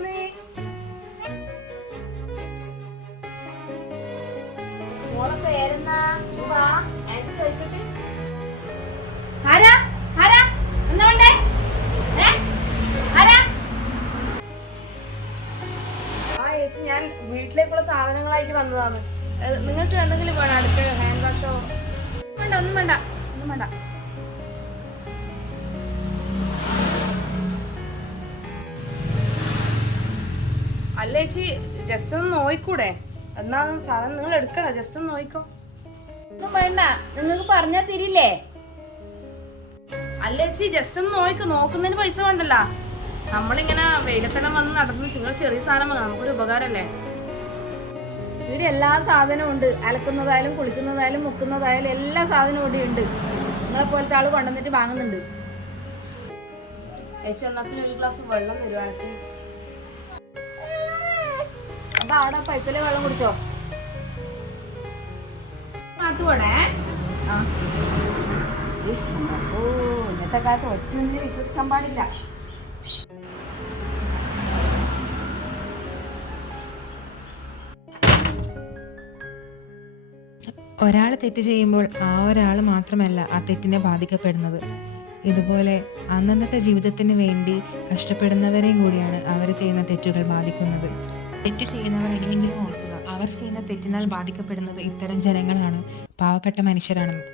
വിളിക്കുന്നേ? മോളെ പേരെന്നാ? വാ, ആന്റി ചോദിക്കട്ടെ. ആരാ ആരാ എന്താണ്ടേ? ആരാ? ആ ചേച്ചി, ഞാൻ വീട്ടിലേക്കുള്ള സാധനങ്ങളായിട്ട് വന്നതാണ്. നിങ്ങൾക്ക് എന്തെങ്കിലും വേണം? അടുത്ത് ഹാൻഡ് വാഷോ? വേണ്ട, ഒന്നും വേണ്ട, ഒന്നും വേണ്ട. അല്ല ചേച്ചി, ജസ്റ്റ് ഒന്ന് നോയിക്കൂടെ? എന്നാ സാധനം നിങ്ങൾ എടുക്കണ, ജസ്റ്റ് ഒന്ന് നോയിക്കോ. ഒന്നും വേണ്ട, നിങ്ങൾക്ക് പറഞ്ഞാ തിരില്ലേ? അല്ല ചേച്ചി, ജസ്റ്റ് ഒന്ന് നോയിക്കോ. നോക്കുന്നതിന് പൈസ വേണ്ടല്ലോ. നമ്മളിങ്ങനെ വെയിലത്തെല്ലാം വന്ന് നടന്ന് നിങ്ങൾ ചെറിയ സാധനം വന്നു, നമുക്കൊരു ഉപകാരല്ലേ? ഇവിടെ എല്ലാ സാധനവും ഉണ്ട്. അലക്കുന്നതായാലും കുളിക്കുന്നതായാലും മുക്കുന്നതായാലും എല്ലാ സാധനവും ഇവിടെ ഉണ്ട്. നിങ്ങളെ പോലത്തെ ആള് കൊണ്ടുവന്നിട്ട് വാങ്ങുന്നുണ്ട്. ചേച്ചി എന്നാ പിന്നെ ഒരു ഗ്ലാസ് വെള്ളം തരുവാനൊക്കെ. അതാ അവിടെ പൈപ്പിലെ വെള്ളം കുടിച്ചോ. പോടേ. ഇന്നത്തെ കാലത്ത് ഒറ്റൊന്നിനും വിശ്വസിക്കാൻ പാടില്ല. ഒരാൾ തെറ്റ് ചെയ്യുമ്പോൾ ആ ഒരാൾ മാത്രമല്ല ആ തെറ്റിനെ ബാധിക്കപ്പെടുന്നത്. ഇതുപോലെ അന്നന്നത്തെ ജീവിതത്തിന് വേണ്ടി കഷ്ടപ്പെടുന്നവരെയും കൂടിയാണ് അവർ ചെയ്യുന്ന തെറ്റുകൾ ബാധിക്കുന്നത്. തെറ്റ് ചെയ്യുന്നവർ ഇനിയെങ്കിലും ഓർക്കുക, അവർ ചെയ്യുന്ന തെറ്റിനാൽ ബാധിക്കപ്പെടുന്നത് ഇത്തരം ജനങ്ങളാണ്, പാവപ്പെട്ട മനുഷ്യരാണെന്ന്.